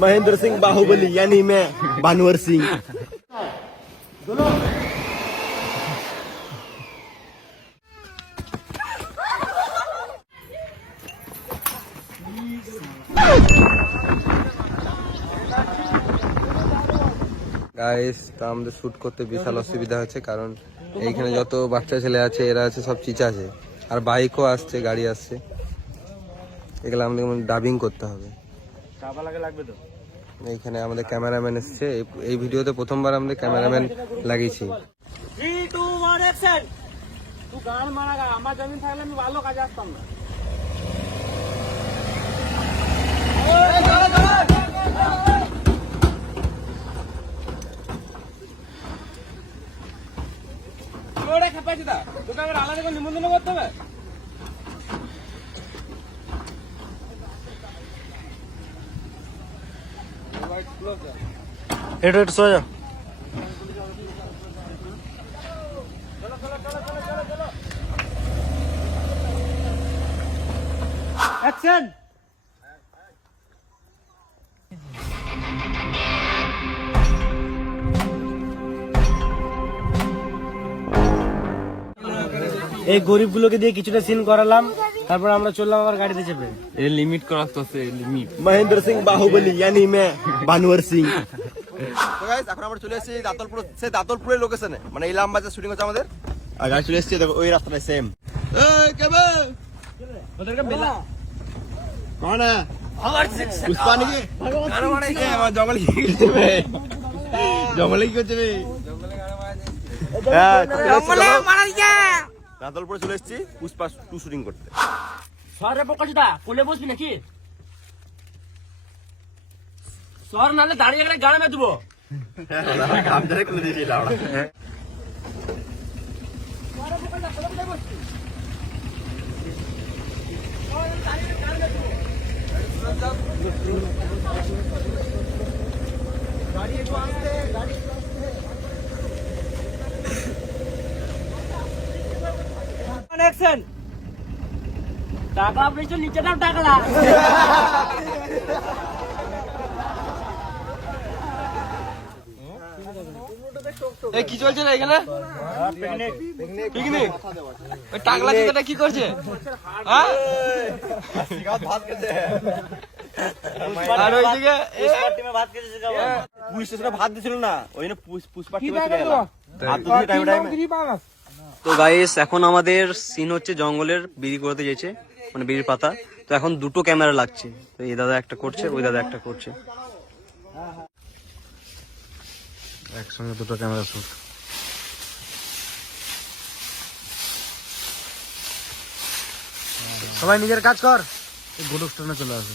महेंद्र सिंह बाहुबली यानी मैं भानुवर सिंह। গাইস তা আমাদের শুট করতে বিশাল অসুবিধা হচ্ছে, কারণ এইখানে যত বাচ্চা ছেলে আছে এরা আছে সব চিচা আছে, আর বাইকও আসছে, গাড়ি আসছে, এগুলো আমাদের ডাবিং করতে হবে। এইখানে আমাদের ক্যামেরাম্যান এসছে, এই ভিডিওতে প্রথমবার আমাদের ক্যামেরাম্যান লাগিয়েছি। আমার জমিন থাকলে আমি ভালো কাজে আসতাম না। তোকে আবার আলাদা করে নিমন্ত্রণ করতে হবে। हेड सो जा। एक्शन। এই গরিবগুলোকে দিয়ে কিছুটা সিন করালাম, তারপর আমরা চললাম আবার গাড়িতে চেপে। এর লিমিট করা তো আছে, লিমিট। महेंद्र सिंह बाहुबली यानी मैं भानुवर सिंह। তো গাইস এখন আমরা চলে এসেছি দাতলপুর, সেই দাতলপুরের লোকেশনে, মানে ইলাম বাজার শুটিং হচ্ছে আমাদের। আর গাড়ি চলে এসেছি, দেখো ওই রাস্তাটা সেম। এই কেবে ওদেরকে বেলা কোন है পুষ্পা নাকি গানা মারাই কি আমার জঙ্গলে কি করতে বে, জঙ্গলে কি করতে বে, জঙ্গলে মারাই যা। দাতলপুরে চলে এসেছি পুষ্পা 2 শুটিং করতে। সরে পকাশটা কোলে বসবি নাকি? সর নালে দাঁড়িয়ে গেলে গাড়ি মে দেবো। কাম ধরে খুলে দিয়েছি লাউড়া। एक्शन। टाकला अपने नीचे ना टाकला। এই কি চলছে না এখানে? পিকনিক। ওই টাকলা জুতোটা কি করছে? হ্যাঁ? আর ওইদিকে পুলিশ স্টেশনে ভাত দিছিল না, ওই জন্য পুষ্পা টিমে চলে গেল। ভাত তো টাইম টাইমে। তো গাইস এখন আমাদের সিন হচ্ছে জঙ্গলের বিড়ি করতে যেছে, মানে বিড়ির পাতা। তো এখন দুটো ক্যামেরা লাগছে, তো এই দাদা একটা করছে, ওই দাদা একটা করছে। একসঙ্গে দুটো ক্যামেরা শুট। সবাই নিজের কাজ কর। গোলক স্টেশনে চলে আসে।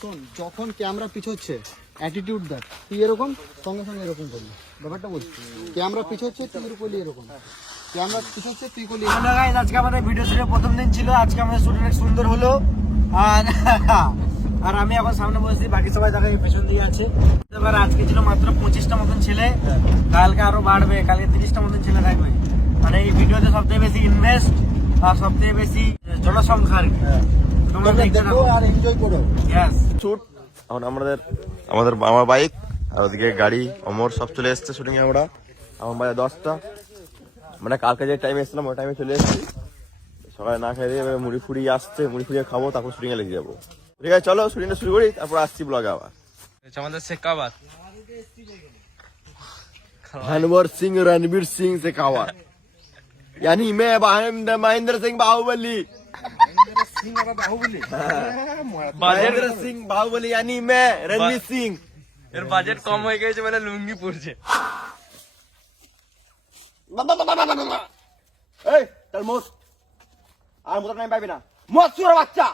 শোন, যখন ক্যামেরা পিছোচ্ছে অ্যাটিটিউড দেখ, তুই এরকম সঙ্গে সঙ্গে এরকম করবি। ব্যাপারটা বলছি, ক্যামেরা পিছোচ্ছে তুই করলি এরকম, ক্যামেরা পিছোচ্ছে তুই করলি। আজকে আমাদের ভিডিও শুটের প্রথম দিন ছিল, আজকে আমাদের শুট অনেক সুন্দর হলো। আর আর আমি এখন সামনে বসেছি, বাকি সবাই দেখা পেছন দিয়ে আছে। এবার আজকে ছিল মাত্র 25টা মতন ছেলে, কালকে আরো বাড়বে, কালকে 30টা মতন ছেলে থাকবে। মানে এই ভিডিওতে সবথেকে বেশি ইনভেস্ট আর সবথেকে বেশি জনসংখ্যা আর কি। তোমরা দেখতে থাকো আর এনজয় করো। Yes shoot. এখন আমার বাইক আর ওদিকে গাড়ি অমর সব চলে এসছে শুটিং এ। আমরা আমার বাজে 10টা, মানে কালকে যে টাইমে এসেছিলাম ওই টাইমে চলে এসেছি। সকালে না খাই দিয়ে মুড়ি ফুড়ি আসছে, মুড়ি ফুড়িয়ে খাবো, তারপর শুটিং এ লেগে যাবো। ঠিক আছে চলো শুটিংটা শুরু করি, তারপর আসছি ব্লগে আবার। আমাদের শেখাবাত भानुवर सिंह रणवीर सिंह शेखावत यानी मैं महेंद्र सिंह बाहुबली। महेंद्र सिंह बाहुबली यानी मैं रणवीर सिंह। এর বাজেট কম হয়ে গেছে মানে লুঙ্গি পরছে। এই চল মোস, আর মোটা টাইম পাবি না, মোস চোর বাচ্চা।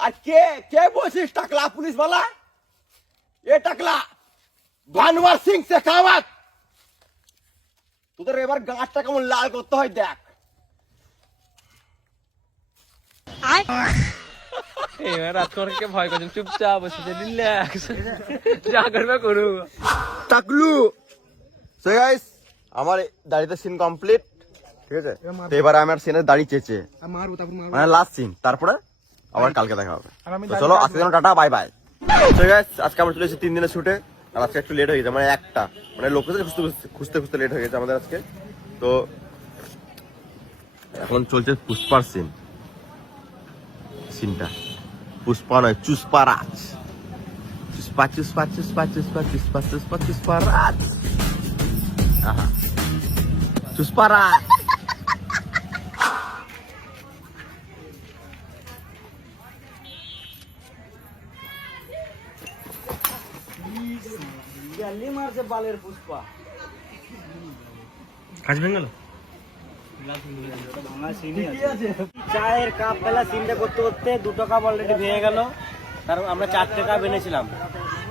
আর কে কে বলছিস টাকলা পুলিশ वाला? এ টাকলা ভানুয়ার সিং শেখাওয়াত। তোদের এবার গাছটা কেমন লাল করতে হয় দেখ। এবার রাত করে ভয় করছেন, চুপচাপ বসে রিল্যাক্স, যা করবে করু। টাকলু। সো গাইস আমার দাড়িতে সিন কমপ্লিট, ঠিক আছে? তো এবারে আমার সিনের দাড়ি চেঁচে মারবো, তারপর মারবো। মানে লাস্ট সিন, তারপরে আবার কালকে দেখা হবে। তো চলো আজকে যেন টাটা, বাই বাই। তো গাইস আজকে আমরা চলে এসেছি 3 দিনের শুটে, আর আজকে একটু লেট হয়ে গেছে, মানে একটা মানে লোকেশন খুঁজতে খুঁজতে লেট হয়ে গেছে আমাদের আজকে। তো এখন চলছে পুষ্পার সিনটা, পুষ্পা নয় চুস্পারাজ, চুস্পা চুস্পা চুস্পা চুস্পা চুস্পা চুস্পা চুস্পারাজ, আহা চুস্পারাজ। চায়ের কাপ বেলা সিনটা করতে করতে 2টো কাপ অলরেডি ভেঙে গেল। কারণ আমরা 4টে কাপ এনেছিলাম,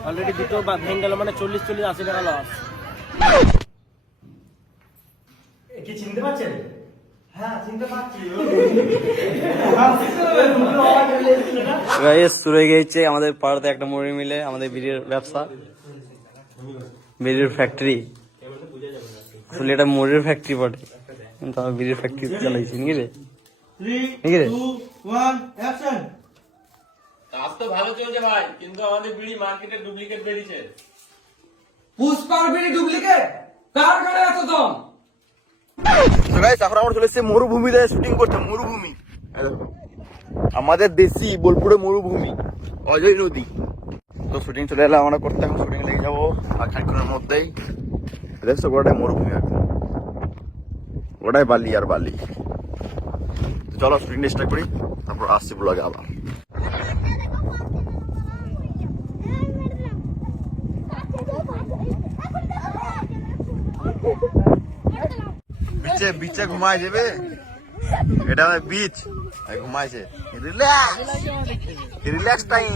অলরেডি 2টো ভেঙে গেল, মানে 40-80 টাকা লস। কি চিনতে পারছেন? হ্যাঁ চিনতে পারছি। গাইস শুরু হয়ে গেছে আমাদের পাড়াতে একটা মুড়ি মিলে আমাদের বিড়ির ব্যবসা, বিড়ির ফ্যাক্টরি। আসলে এটা মুড়ির ফ্যাক্টরি বটে, কিন্তু আমি বিড়ির ফ্যাক্টরি চালাইছি নাকি রে? নাকি রে? কাজ তো ভালো চলছে ভাই, কিন্তু আমাদের বিড়ি মার্কেটে ডুপ্লিকেট বেরিয়েছে। পুষ্পার বিড়ি ডুপ্লিকেট? কার কাছে এত দম? তো গাইস এখন আমরা চলে এসেছি মরুভূমিতে শুটিং করতে। মরুভূমি, এই দেখো আমাদের দেশি বোলপুরে মরুভূমি, অজয় নদী। তো শুটিং চলে এলাম আমরা করতে, এখন শুটিং লেগে যাবো আর খানিক্ষণের মধ্যেই। দেখছো গোটাই মরুভূমি, আর গোটাই বালি আর বালি। তো চলো শুটিং স্টার্ট করি, তারপর আসছি ব্লগে আবার। বিচে বিচে ঘুমায় যাবে, এটা আমার বিচ ঘুমাইছে, রিল্যাক্স টাইম।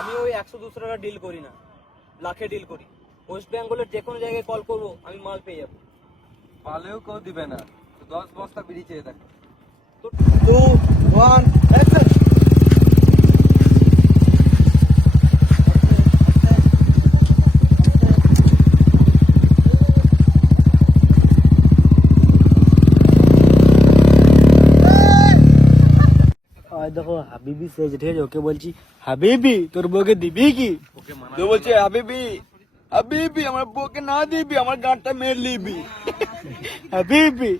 আমি ওই 100-200 টাকা ডিল করি না, লাখে ডিল করি। ওয়েস্ট বেঙ্গলের যে কোনো জায়গায় কল করবো, আমি মাল পেয়ে যাবো। পালেও কেউ দিবে না, 10 বস্তা বিড়ি চেয়ে দেখো। 2, 1, অ্যাকশন। দেখো হাবিবি সেজ, ঠিক আছে? ওকে বলছি হাবিবি তোর বউকে দিবি কি? তো বলছে হাবিবি হাবিবি আমার বউকে না দিবি, আমার গানটা মেরে লিবি। হাবিবি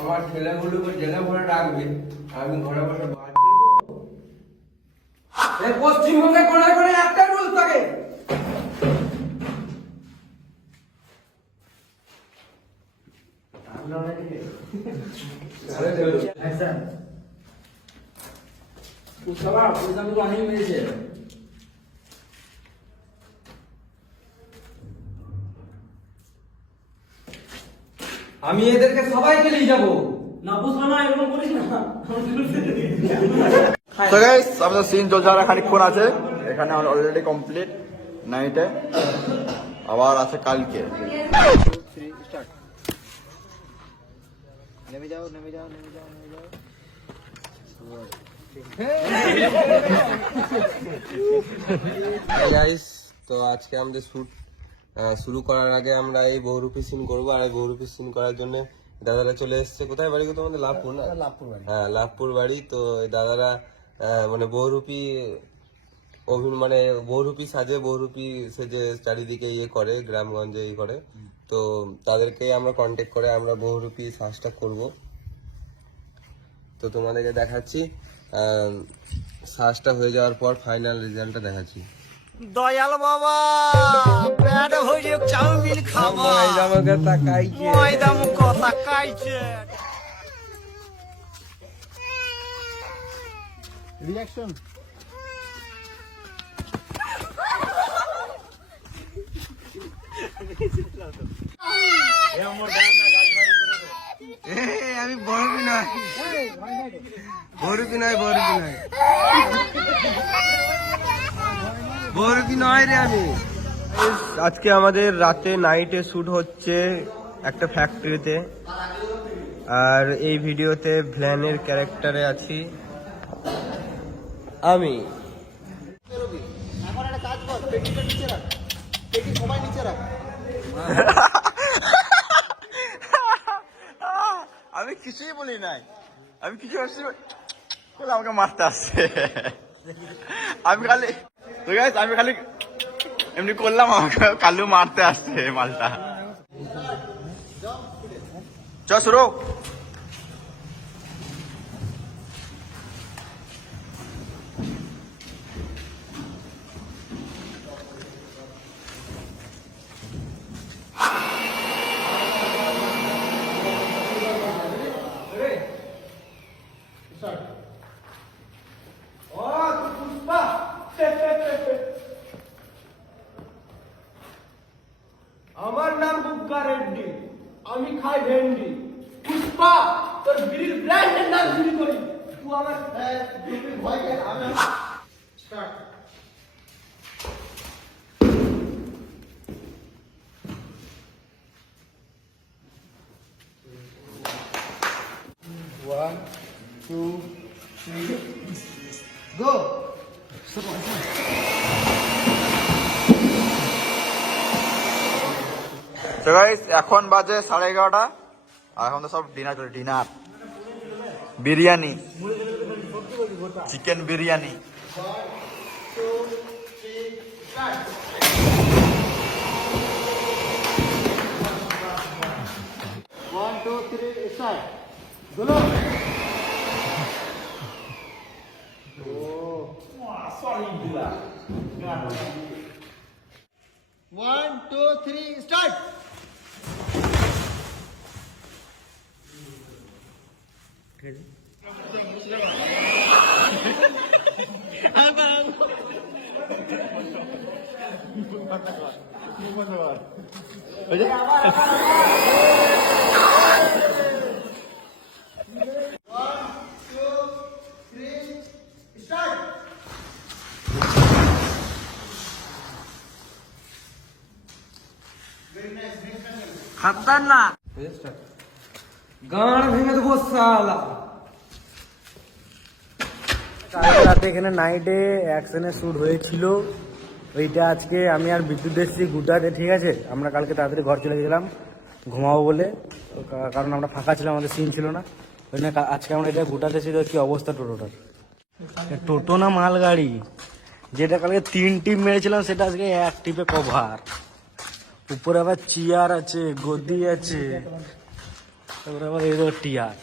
আমার ছেলেগুলোকে জেলে ভরে রাখবে, আমি ঘরে বসে পশ্চিমবঙ্গে কোনায় কোনায় একটা রুল থাকে। আমি এদেরকে সবাইকে নিয়ে যাবো। না বুঝলো না, এরকম করিস না। তো গাইস আমাদের সিন চলছে আর খানিকক্ষণ আছে, এখানে অলরেডি কমপ্লিট নাইটে, আবার আছে কালকে। নেমে যাও, নেমে যাও, নেমে যাও, নেমে যাও। গাইস তো আজকে আমাদের শুট শুরু করার আগে আমরা এই বহুরূপী সিন করবো, আর এই বহুরূপী সিন করার জন্য দাদারা চলে এসেছে। কোথায় বাড়ি? তোমাদের লাভপুর না? হ্যাঁ লাভপুর বাড়ি। তো এই দাদারা মানে বহুরূপী মানে বহুরূপী সাজে, বহুরূপী সেজে চারিদিকে ইয়ে করে, গ্রামগঞ্জে ইয়ে করে। তো তাদেরকে আমরা কন্ট্যাক্ট করে আমরা বহুরূপী সাজটা করব। তো তোমাদেরকে দেখাচ্ছি, সাজটা হয়ে যাওয়ার পর ফাইনাল রেজাল্টটা দেখাচ্ছি। দয়াল বাবা পেট ভরে চাউমিন খাবো, আমাকে তাকাইছে, ময়দা মুখ তাকাইছে। রিঅ্যাকশন। আমি বহুরূপী নয়, বহুরূপী নয়, বহুরূপী নয়, বহুরূপী নয় রে আমি। আজকে আমাদের রাতে নাইটে শুট হচ্ছে একটা ফ্যাক্টরিতে, আর এই ভিডিওতে ভ্ল্যানের ক্যারেক্টারে আছি। আমি বেরোবি এখন একটা কাজ কর, পেটিটা নিচে রাখ, পেটি সবাই নিচে রাখ। আমি কিছুই বলি নাই, আমি কিছু ভাবছি বলে আমাকে মারতে আসছে। আমি খালি তো গাইস আমি খালি এমনি করলাম, আমাকে কালু মারতে আসছে মালটা। চ শুরু। আমার নাম গুপ্তা রেড্ডি, আমি খাই ভেন্ডি। পুষ্পা তোর বিড়ির ব্র্যান্ডের নাম চুরি করি, তুই আমার ভয় পেয়ে আমি start. One, two, three, go. তো গাইস এখন বাজে 11:30, আর এখন তো সব ডিনার করে, dinner biryani, chicken biryani. One, two, three, start. Dolo. One, two, three, start. গান ভেঙে দেবো শালা। কালকে রাতে এখানে নাইটে অ্যাকশনের শ্যুট হয়েছিল, ওইটা আজকে আমি আর বিদ্যুৎ এসেছি গুটাতে, ঠিক আছে। আমরা কালকে তাড়াতাড়ি ঘর চলে গেছিলাম ঘুমাবো বলে, কারণ আমরা ফাঁকা ছিলাম, আমাদের সিন ছিল না। ওই জন্য আজকে আমরা এটা গুটাতে ছিল। কি অবস্থা টোটোটার, টোটো না মালগাড়ি, যেটা কালকে 3 টিপ মেরেছিলাম সেটা আজকে 1 টিপে কভার। উপরে আবার চেয়ার আছে, গদি আছে, তারপরে আবার এরও টিয়ার।